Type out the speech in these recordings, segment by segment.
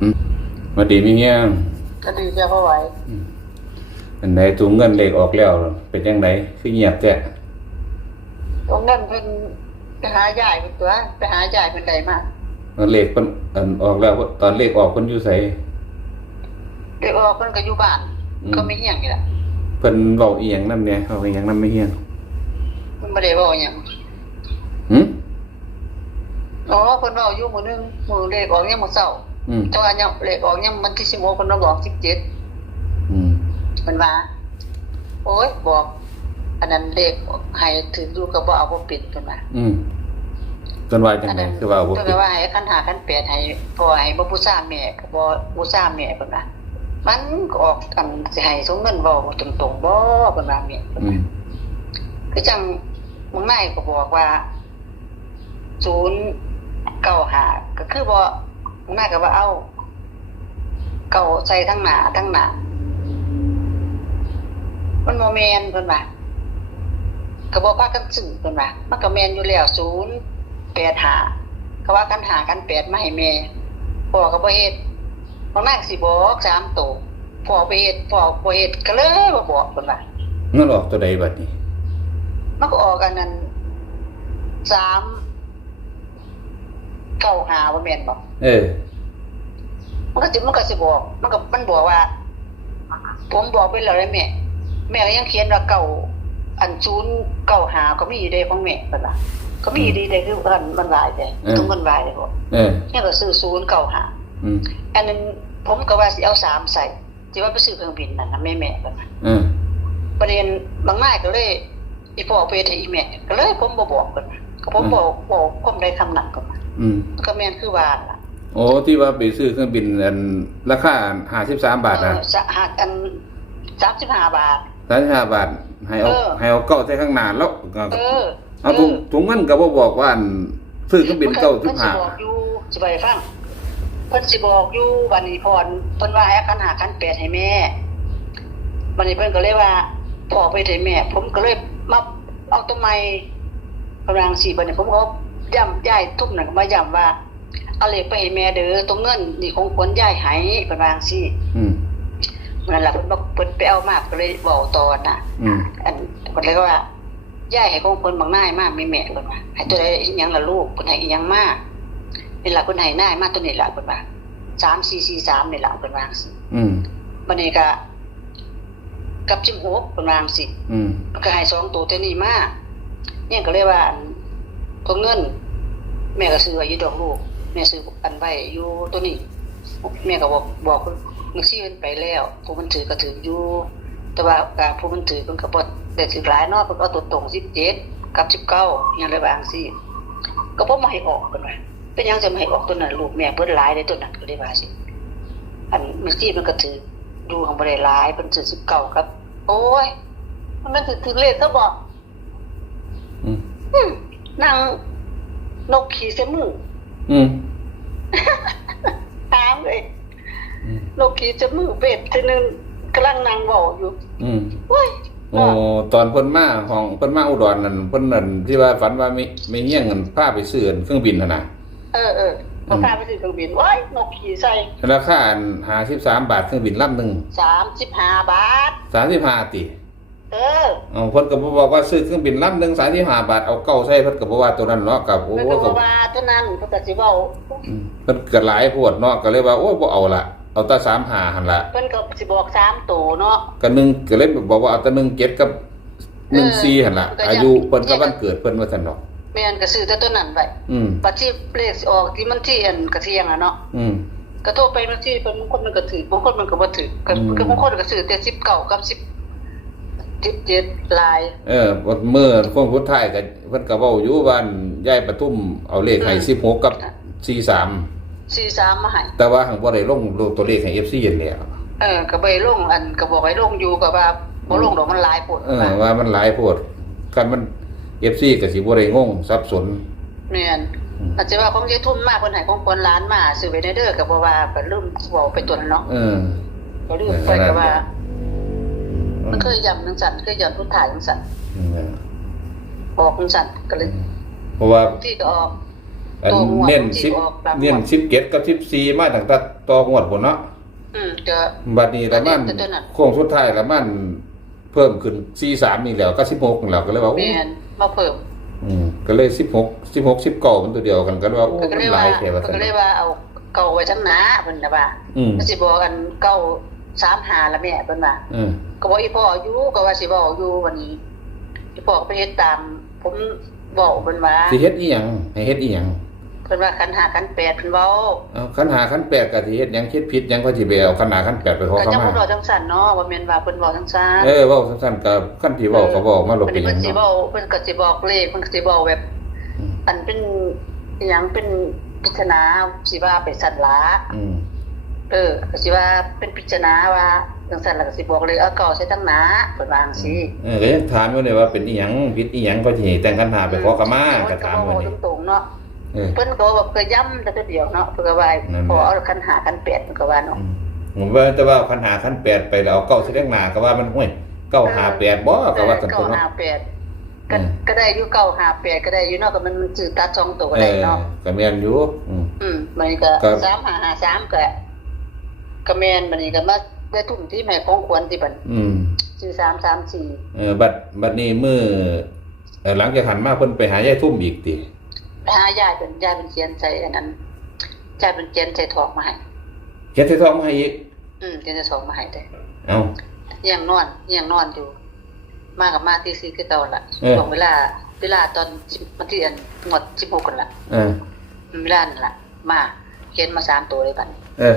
อืมมาดีมีเงี้ยก็ดีจะพอไหวอันไหนถุงเงินเลขออกแล้ว เป็นยังไงคือเงียบแท้ตรงนั้นเพิ่นไปหายายเพิ่นตัวไปหายายเพิ่นได้มามันเลขเพิ่นอันออกแล้วตอนเลขออกเพิ่นอยู่ไสเด็กออกเพิ่นก็อยู่บ้านอืมก็ไม่เฮียงนี่ล่ะเพิ่นเว้าอีหยังนำเนี่ยเว้าอีหยังนำไม่เฮียนเพิ่นบ่ได้เว้าหยังหึอ๋อเพิ่นเว้าอยู่มื้อนึงมื้อเลขออกยามมื้อเช้าอืม แต่ว่ายังเลขออกยามวันที่16เพิ่นมาบอก17อืมเพิ่นว่า โอ้ยบอก อันนั้นเลขให้ถืออยู่ก็บ่เอาบ่ปิดเพิ่นว่าอืมจนว่าจังอันไดนั้นคือว่าบ่เพิ่นผิก็ดว่าให้คันหาคันแปดให้พ่อให้บ่บูชาแม่ก็บ่บูชาแม่เพิ่นว่ามันก็ออกกันสิให้สงเงินเว้าตรงๆบ่เพิ่นว่าแม่เพิ่นอืว่ามคือจังมึงนายก็บอกว่า095ก็คือบ่ มึงนายก็ว่าเอาเก่าใส่ทั้งหน้าทั้งหน้ามันบ่แม่นเพิ่นว่าก็บ่พากันซื้อเพิ่นว่ามันก็แม่นอยู่แล้ว085ก็ว่ากันหากันแปดมาให้แม่พ่อก็บ่เฮ็ดพ่อแม่ก็สิบอกสามโตวพ่อไปเฮ็ดพ่อบ่เฮ็ดก็เลยบ่บอกเพิ่นว่ามันออกตัวใดบัดนี้มันก็ออกกันนั้นสามเก้าหาบ่แม่นบ่ เออ มันก็สิมันก็สิบอก มันก็มันบอกว่า ผมบอกไปแล้วเลยแม่ แม่ก็ยังเขียนว่าเก่า อันศูนย์เก้าหาก็มีอยู่ในของแม่เพิ่นว่าก็มีอยู่ดีได้คือกันมันหลายแต่ต้องมันหลายเลยบ่เออเนี่ยก็ซื้อศูนย์เก้าหาอืมอันนึงผมก็ว่าสิเอาสามใส่ที่ว่าไปซื้อเครื่องบินนั่นนะแม่แม่กันนะเออประเด็นบางนายก็เลยอีพ่อไปให้อีแม่ก็เลยผมบ่บอกกันนะก็ผมบอกบอกผมได้คำหนักกันนะอืมก็แม่นคือว่าล่ะ โอ้ที่ว่าไปซื้อเครื่องบินอันราคา53บาทนะเออสะหักอัน35บาท35บาท ให้เอาเออ ให้เอาเก้าใส่ข้างหน้าแล้วก็เออเอาถุงถุงเงินก็บ่บอกว่าอันซื้อเครื่องบินเก้าสิเพิ่บนสิห้าบอกอยู่สิไปฟังเพิ่นสิบอกอยู่วันนี้พรเพิ่นว่าให้คันหาคันแปดให้แม่วันนี้เพิ่นก็เลยว่าพ่อไปให้แม่ ผมก็เลยมาเอาต้นไม้กำลังสี่บัดนี้ผมก็ย่ำย้ายทุบนั่นก็มาย่ำว่า เอาเลขไปให้แม่เด้อตรงเงินนี่ของควรย้ายให้เพิ่นว่าจังซี่อืมนั่นล่ะเพิ่นบอกเพิ่นไปเอามาก็เลยเว้าตอนน่ะอืมอันเพิ่นเลยก็ว่าย่ายให้ของเพิ่นบางนายมาแม่แม่เพิ่นว่าให้ตัวใดอีหยังล่ะลูกเพิ่นให้อีหยังมานี่ล่ะเพิ่นให้นายมาตัวนี้ล่ะเพิ่นว่า3443นี่ล่ะเพิ่นว่าจังซี่อืมบัดนี้ก็กับจิมโฮกเพิ่นว่าจังซี่อืมมันก็ให้สองตัวตัวนี้มาเนี่ยก็เลยว่าอันตัวเงิน แม่ก็ซื้อไว้อยู่ดอกลูก แม่ซื้ออันไว้อยู่ตัวนี้ แม่ก็บอกบอกมึงซื้อมันไปแล้วผู้มันถือก็ถืออยู่ แต่ว่าการผู้มันถือเพิ่นก็บ่ได้ถือหลายเนาะเพิ่นก็เอาตัวตรง17กับ19อย่างไรบางซี่ก็บ่มาให้ออกเพิ่นว่าเป็นหยังจะมาให้ออกตัวนั้นลูกแม่เพิ่นหลายได้ตัวนั้นก็เลยว่าสิอันมึงซื้อมันก็ถืออยู่ของบ่ได้หลายเพิ่นถือ19ครับ โอ้ยมันมันถือถือเลขก็บอกอืมอืมนางนกขี่เสมื ออืมตามเลยอืมนกขี่เสมือเบ็ดทีนึงกำลังนางบอกอยู่อืมโอ้ยโอ้ตอนเพิ่นมาของเพิ่นมาอุดรนั่นเพิ่นนั่นที่ว่าฝันว่ามีมีเงี้ยเงินพาไปซื้อเครื่องบินน่ะนะเออเออพอพาไปซื้อเครื่องบินโอ้ยนกขี่ใส่ราคา53บาทเครื่องบินลำหนึงสามสิบห้าบาท35ติ เอออ๋อเพิ่นก็บ่บอกว่าซื้อเครื่องบินลำหนึง35บาทเอาเก้าใส่เพิ่นก็บ่ว่าตัวนั้นเนาะกับโอ้มันก็ก็ว่าเท่านั้นเขาก็สิเว้าอืมเพิ่นก็หลายโพดเนาะก็เลยว่าโอ้บ่เอาละเอาแต่35หั่นล่ะเพิ่นก็สิบอกสามตัวเนาะ ก็หนึงก็เลยบอกว่าเอาแต่1 7กับ1 4หั่นล่ะเอออายุเพิ่นกับวันเกิดเพิ่นว่าซั่นเนาะแม่นก็ซื้อแต่ตัวนั้นไว้อืมบัดที่เลขสิออกที่มันที่อันกระเทียงอะเนาะอืม ก็โทรไปบางทีเพิ่นบางคนมันก็ถือบางคนมันก็บ่ถือก็อืม ก็บางคนก็ซื้อแต่19กับ 10 17ลาย เออเมื่อคงพุทธายก็เพิ่นก็เว้าอยู่ว่าอั่นยายปทุมเอาเลขให้อืม16กับ43 43มาให้แต่ว่าหังบ่ได้ลงตัวเลขให้ FC นั่นแหละเออก็บ่ให้ลงอันก็บอกให้ลงอยู่ก็ว่าบ่ลงดอกมันหลายโพดเออว่ามันหลายโพดคันมัน FC ก็สิบ่ได้งงสับสน แม่นอาจจะว่าของยายทุ่มมาเพิ่นให้ของคนล้านมาซื้อไว้ในเด้อก็บ่ว่าก็ลืมเว้าไปตัวนั้นเนาะเออก็ลืมไปก็ว่า มันเคยย้ำจังซั่นเคยย้ำพุทธายจังซั่นอืมบอกจังซั่นก็เลยเพราะว่าที่ก็ออกอันตัวงวดเน้นที่สิบออกตามงวดเน้นสิบเจ็ดกับสิบสี่มาตั้งแต่ต่องวดพุ่นเนาะอืมจะบัดนี้ละมันแต่ตัวนั้นโค้งสุดท้ายละมันเพิ่มขึ้นสี่สามนี่แล้วก็สิบหกนี่แล้วก็เลยว่าแมโอ้นมาเพิ่มอืมก็เลยสิบหกสิบหกสิบเก้ามันตัวเดียวกันก็เลยว่าโอ้ก็มันเลยหว่าลายแค่ว่าก็ซั่นเลยว่าเอาเก่าไว้ทั้งหน้าเพิ่นน่ะว่าอืมมันสิบอกกันเก่า สามหาละแม่เพิ่นว่าอืมก็บอกอีพ่ออยู่ก็ว่าสิบอกอยู่วันนี้อีพ่อก็ไปเฮ็ดตาม ผมบอกเพิ่นว่าสิเฮ็ดอีหยังให้เฮ็ดอีหยังเพิ่นว่าขันหาขันแปดเพิ่นเว้าเอาขันหาขันแปดก็สิเฮ็ดหยังคิดผิดหยังก็สิไปเอาขันหาขันแปดไปขอก็เขาจังมา เพิ่นเว้าจังซั่นเนาะว่าแม่นว่าเพิ่นเว้าจังซั่นเออเว้าสั้นๆก็คันที่เว้าก็เว้ามาลบเพิ่นเป็นหเพิ่ยันงสิเนาะเว้าเพิ่นก็สิบอกเลขเพิ่นก็สิบอกแบบ อืม อันเป็นอหยังเป็นปริศนาสิว่าไปสั่นหลา อืม เออก็สิว่าเป็นปริศนาว่าจังซั่นแล้วก็สิบอกเลยเอาเก่าใส่ทั้งหน้าเพิ่นว่าจังซี่เออก็ยังถามอยู่เลยว่าเป็นอีหยังผิดอีหยังก็สิให้แต่งขันหาไปขอขมาก็ถามเพิ่ว่านก็นี่บอกตรงๆเนาะเออเพิ่นก็บอกเคยย้ำแต่ตัวเดียวเนาะเพิ่นก็ว่านั่นแหละพอเอาคันหาคันแปดเพิ่นก็ว่าเนาะอืมผมว่าแต่ว่าขันหาขันแปดไปแล้วเอาเก้าแสดงหน้าก็ว่ามันห้วยเก้าหาแปดบ่ก็ว่าสันเก้าตัวเนาะหาแปดก็อืมก็ได้อยู่เก้าหาแปดก็ได้อยู่เนาะก็มันสื่อตัดสองตัวก็เอได้อเนาะก็แม่นอยู่อืมอืมมันก็ครับสามหาหาสา มก็ก็แม่นมันนี่ก็มาได้ทุ่มที่แม่ของควรที่บัดอืมซื้อสามสามสี่เออบัดบัดนี้มือเอ่อหลังจากหันมาเพิ่นไปหายายทุ่มอีกติไปหายายเป็นยายเป็นเขียนใส่อันนั้นยายเป็นเขียนใส่ทองมาให้เขียนใส่ซองมาให้อีก อืมเขียนใส่ทองมาให้ได้เอ้าเยี่ยงนอนเยี่ยงนอนอยู่ มากับมาที่สี่คือเก่าละเออ ช่วงเวลา เวลาตอน10วันที่อันงวดสิบหกกันละเออเวลานั่นละมาเขียนมาสามตัวเลยบัดนี้ เออ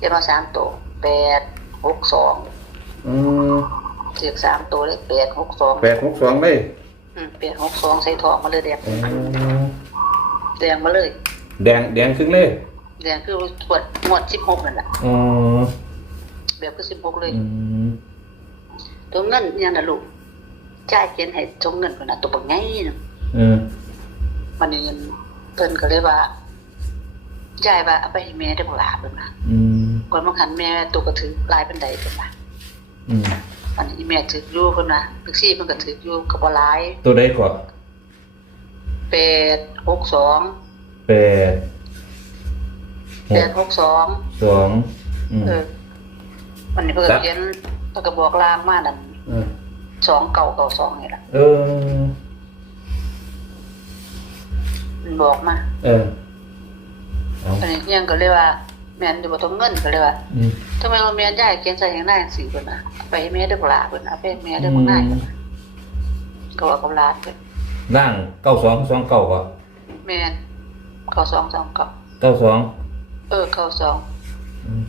เขียนมาสามตัวแปดหกสองอืมเสียกสามตัวเลยแปดหกสองแปดหกสองเลยอืมแปดหกสองใส่ทองมาเลยแดงอืมแดงมาเลย แดงแดงครึ่งเลยแดงคือตรวจงวดสิบหกนั่นแหละอ๋อแบบคือสิบหกเลย อืมตัวเงินยังน่ะลูกจ่ายเขียนให้ตัวเงินคนน่ะตัวบักไงน่ะเออมันนี่เงินเพิ่นก็เลยว่าจ่ายว่าเอาไปให้แม่ได้บ่ล่ะเพิ่นว่าอืม ก่อนบางคันแม่ตัวก็ถือหลายปานใดเพิ่นว่าอืมอันนี้แม่ถืออยู่เพิ่นว่าแท็กซี่เพิ่นก็ถืออยู่ก็บ่หลายตัวใดก่อนแปดหกสองแปดหแปกดหกสองสองอืมเออวันนี้เพิ่นครัก็บเขียนเพิ่นก็บอกลางมานั่นเออสองเก่าเก่าสองนี่ล่ะเออมันบอกมา เออเอาอันนี้ยังก็เลยว่า แม่นอยู่บ่ต้องเงินก็เลยว่าอืมทำไมว่าแม่ยายเขียนใส่อย่างนั้นสิเพิ่นน่ะเอาไปให้แม่เด้อบ่ล่ะเพิ่นเอาไปให้แม่เด้อบ่ง่ายเพิ่นน่ะก็ว่ากับหลานเพิ่นล่างเก้าสองสองเก้าก็แม่นเข้าสองสองเก่าเก้าสองเออเข้าสองอืม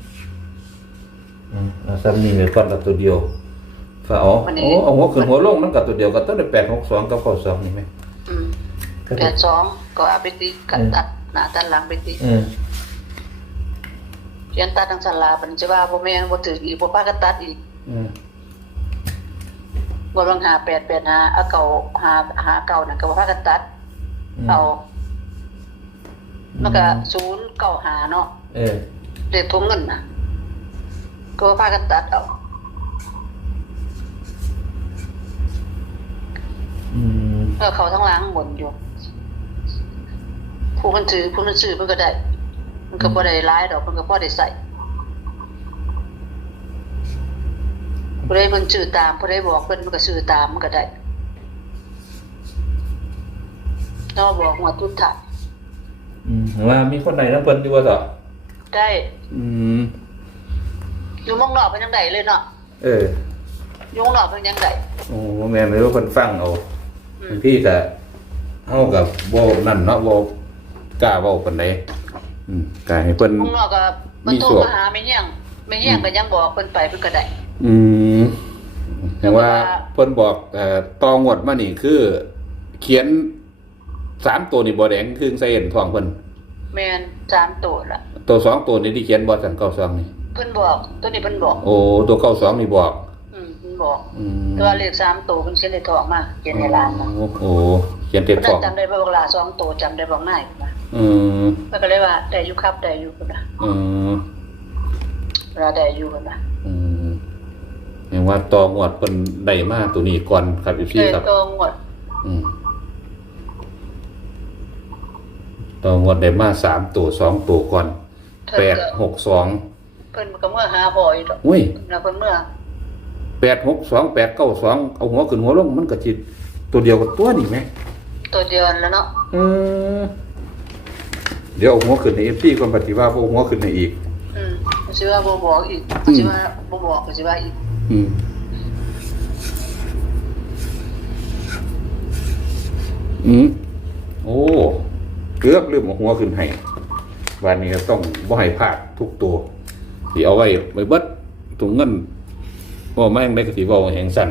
อืมเอาซ้ำนี่เลยก่อนกับตัวเดียวฝาอ๋อโอ้เอาหัวขึ้นหัวลงมันกับตัวเดียวก็ต้นได้แปดหกสองกับเก้าสองนี่ไหมอืมก็แปได้ดสองก็เอาไปตีกันตัดหน้าตัดหลังไปตี เออเขียนตัดทั้งสลาบัดนจะว่าบ่แม่นบ่ถืออีกบ่พากันตัดอีกเออบ่ลองหา8 8หาเอาเก่าหาหาเก่านั่นก็บ่พากันตัดเอามันก็0เก่าหาเนาะเออเลขทงเงินน่ะ ก็บ่พากันตัดเอาอืมเออเขาทั้งหลังบนอยู่ผู้คนถือผู้นั้นซื้อเพิ่นก็ได้ มันก็บ่ได้หลายดอกเพิ่นก็พอได้ใส่ผู้ใดเพิ่นซื้อตามผู้ใดบอกเพิ่นมันก็ซื้อตามมันก็ได้เนาะบอกหัวตุ้นถ่ายอืมว่ามีคนไหนน้ำเพิ่นอยู่ว่าต่อได้ อืมอยู่เมองนอกเพิ่นยังได้เลยเนาะเอออยู่เมองนอกเพิ่นยังได้โอ้แม่นเลยว่าเพิ่นฟังเอาอืมพี่ก็เฮากับบ่นั่นเนาะบ่กล้าเว้าปานใด อืมก็ให้เพิ่นเมองนอกก็มันมีโทรส่วนมาหาแม่เฮียงแม่เฮียงก็ยังบอกเพิ่นไปเพิ่นก็ได้อืมแต่ว่าแต่ว่าเพิ่นบอกเอ่อตองวดมานี่คือ เขียนสามตัวนี่บ่แดงครึ่งใส่เอ็นทองเพิ่นแม่นสามตัวละตัวสองตัวนี่ที่เขียนบ่สันเก้าสองนี่เพิ่นบอกตัวนี้เพิ่นบอก โอ้ตัวเก้าสองนี่บอกอืมเพิ่น บอกอืมตัวเลขสามตัวเพิ่นเขียนในทองมาเขียนในร้านมาโอ้โอ้เขียนเต็มเพิ่นทองจำได้บ่บอกลาสองตัวจำได้บอกง่ายนะอืมเพิ่นก็เลยว่าได้อยู่ครับได้อยู่เพิ่นน่ะอืมเวลาได้อยู่เพิ่นน่ะอืมเห็นว่าตองวดเพิ่นได้มาตัวนี้ก่อนครับอีเคพี่ยครับ ตัวงวดอืมตองวดได้มาสามตัวสองตัวก่อนแปดหกสองเพิ่นก็เมื่อหาพ่ออยู่ดอกอุ้ยนะเพิ่นเมื่อ แปดหกสองแปดเก้าสองเอาหัวขึ้นหัวลงมันก็จิตตัวเดียวกับตัวนี่ไหมตัวเดียวแล้วเนาะเออเดี๋ยวเอาหัวขึ้นในเอฟซีก่อนปฏิว่าเอาหัวขึ้นในอีก อืมสิว่าบ่บอกอีกอืมสิว่าบ่บอกก็สิว่าอีก อืมอืมโอ้เกือบลืมเอาหัวขึ้นให้วันนี้ก็ต้องบ่ให้พลาดทุกตัวที่เอาไว้ไว้เบิดถุงเงิน ว่าแม่งได้กะสิเว้าแห่งสั่น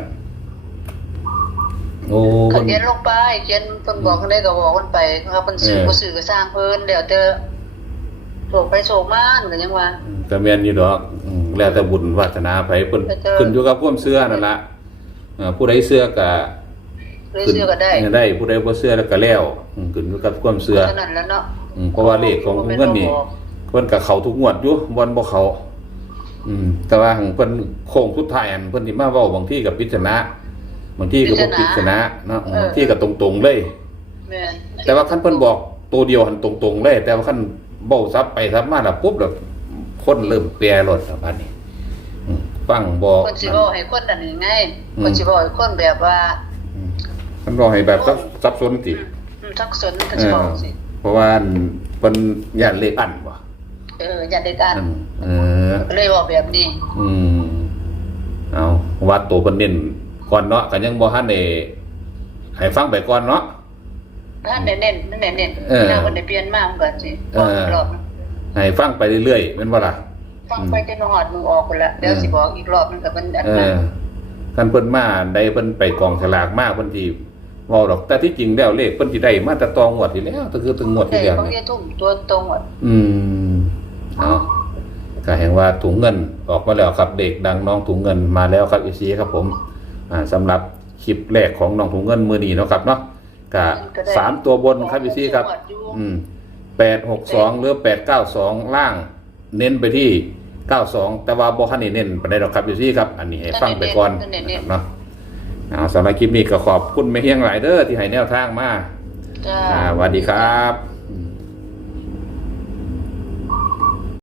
โอ้เขามันเขียนลงไปเขียนเพิ่นบอกกันได้ก็บอกกันไปว่าเพิ่นซื้อเออบ่ซื้อก็สร้างเพิ่นแล้วแต่โศกไปโศกมานก็ยังว่าก็แม่นอยู่ดอกอืมแล้วแต่บุญวาสนาไผเพิ่นแต่เจอขึ้นอยู่กับความเชื่อนั่นล่ะเอ่อผู้ใดเชื่อก็เลยซื้อก็ได้ได้ ผู้ใดบ่เชื่อแล้วก็แล้วอืมขึ้นอยู่กับความเชื่อเท่านั้นแล้วเนาะอืมเพราะว่าเลขของเงินนี่เพิ่นก็เข้าทุกงวดอยู่บ่บ่เข้า อืม แต่ว่าของเพิ่นโค้งสุดท้ายอันเพิ่นสิมาเว้าบางทีก็พิจารณาบางทีก็บ่พิจารณาเนาะบางทีก็ตรงๆเลย แม่นแต่ว่าคันเพิ่นบอกตัวเดียวหันตรงๆเลย แต่ว่าคันเบ้าซับไปซับมาแล้วปุ๊บแล้วคนเริ่มแปรรถแล้วบัดนี้อืมฟังบ่เพิ่นสิบอกให้คนอันนี้ไงเพิ่นสิบอกให้คนแบบว่าอืมคันบอกให้แบบซับซับซ้อนติอืมทักษนเพิ่นสิบอกสิเพราะว่าเพิ่นย่านเลขอันบ่ เอออย่าได้การอืมเออก็เลยบอกแบบนี้ อืมเอาว่าตัวเพิ่นเน้นก่อนเนาะก็ยังบ่ทันได้ให้ฟังไปก่อนเนาะถ้าเน้นๆเน้นๆเน้นเออๆแล้วมันได้เปลี่ยนมาเหมือนกันสิเออรอบให้ฟังไปเรื่อยๆแม่นบ่ล่ะฟังไปจนหอดมือออกคนละเดี๋ยวสิบอกอีกรอบนึงกับมันอันเอนั้นอคันเพิ่นมาได้เพิ่นไปกองฉลากมาเพิ่นสิเว้าดอกแต่ที่จริงแล้วเลขเพิ่นสิได้มาแต่ตองวดที่แล้วก็คือถึงงวดแต่ที่แล้วบางนี่ทีทุ่มตัวตรงหมดอืม เอาก็แห่งว่าถุงเงินออกมาแล้วครับ เด็กดังน้องถุงเงินมาแล้วครับอีซีครับผมอ่าสำหรับคลิปแรกของน้องถุงเงินมือนี้เนาะครับเนาะก็สามตัวบนครับอีซีครับ อืมแปดหกสองหรือแปดเก้าสองล่าง เน้นไปที่เก้าสองแต่ว่าบ่คันนี่เน้นไปได้หรอกครับอีซีครับ อันนี้ให้ฟังไปก่อนนะครับเนาะเอาสำหรับคลิปนี้ก็ขอบคุณไม่เฮียงหลายเด้อที่ให้แนวทางมาจ้าอ่าสวัสดีครับ